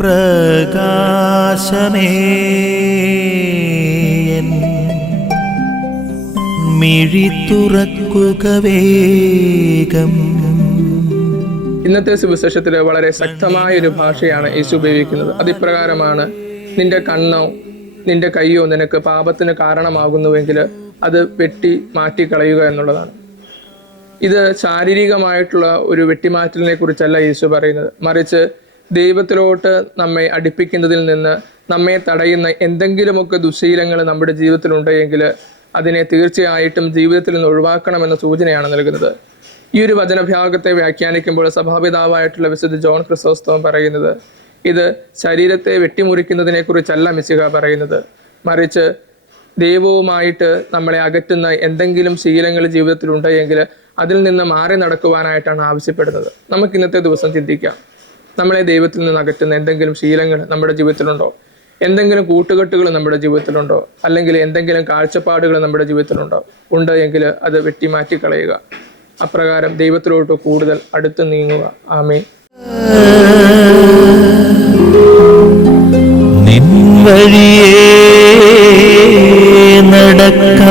പ്രകാശമേ മിഴി തുറക്കുക വേഗം. ഇന്നത്തെ സുവിശേഷത്തിൽ വളരെ ശക്തമായ ഒരു ഭാഷയാണ് യേശു ഉപയോഗിക്കുന്നത്. അതിപ്രകാരമാണ്, നിന്റെ കണ്ണോ നിന്റെ കൈയോ നിനക്ക് പാപത്തിന് കാരണമാകുന്നുവെങ്കിൽ അത് വെട്ടി മാറ്റിക്കളയുക എന്നുള്ളതാണ്. ഇത് ശാരീരികമായിട്ടുള്ള ഒരു വെട്ടിമാറ്റലിനെ കുറിച്ചല്ല യേശു പറയുന്നത്, മറിച്ച് ദൈവത്തിലോട്ട് നമ്മെ അടുപ്പിക്കുന്നതിൽ നിന്ന് നമ്മെ തടയുന്ന എന്തെങ്കിലുമൊക്കെ ദുശീലങ്ങൾ നമ്മുടെ ജീവിതത്തിലുണ്ടെങ്കിൽ അതിനെ തീർച്ചയായിട്ടും ജീവിതത്തിൽ നിന്ന് ഒഴിവാക്കണമെന്ന സൂചനയാണ് നൽകുന്നത്. ഈ ഒരു വചനഭാഗത്തെ വ്യാഖ്യാനിക്കുമ്പോൾ സഭാപിതാവായിട്ടുള്ള വിശുദ്ധ ജോൺ ക്രിസോസ്തോം പറയുന്നത്, ഇത് ശരീരത്തെ വെട്ടിമുറിക്കുന്നതിനെ കുറിച്ചല്ല മിശിഹ പറയുന്നത്, മറിച്ച് ദൈവവുമായിട്ട് നമ്മളെ അകറ്റുന്ന എന്തെങ്കിലും ശീലങ്ങൾ ജീവിതത്തിലുണ്ടെങ്കിൽ അതിൽ നിന്ന് മാറി നടക്കുവാനായിട്ടാണ് ആവശ്യപ്പെടുന്നത്. നമുക്ക് ഇന്നത്തെ ദിവസം ചിന്തിക്കാം, നമ്മളെ ദൈവത്തിൽ നിന്ന് അകറ്റുന്ന എന്തെങ്കിലും ശീലങ്ങൾ നമ്മുടെ ജീവിതത്തിലുണ്ടോ? എന്തെങ്കിലും കൂട്ടുകെട്ടുകൾ നമ്മുടെ ജീവിതത്തിലുണ്ടോ? അല്ലെങ്കിൽ എന്തെങ്കിലും കാഴ്ചപ്പാടുകൾ നമ്മുടെ ജീവിതത്തിലുണ്ടോ? ഉണ്ട് എങ്കിൽ അത് വെട്ടിമാറ്റിക്കളയുക. അപ്രകാരം ദൈവത്തിലോട്ട് കൂടുതൽ അടുത്ത് നീങ്ങുക. ആമേൻ. നിൻ വഴി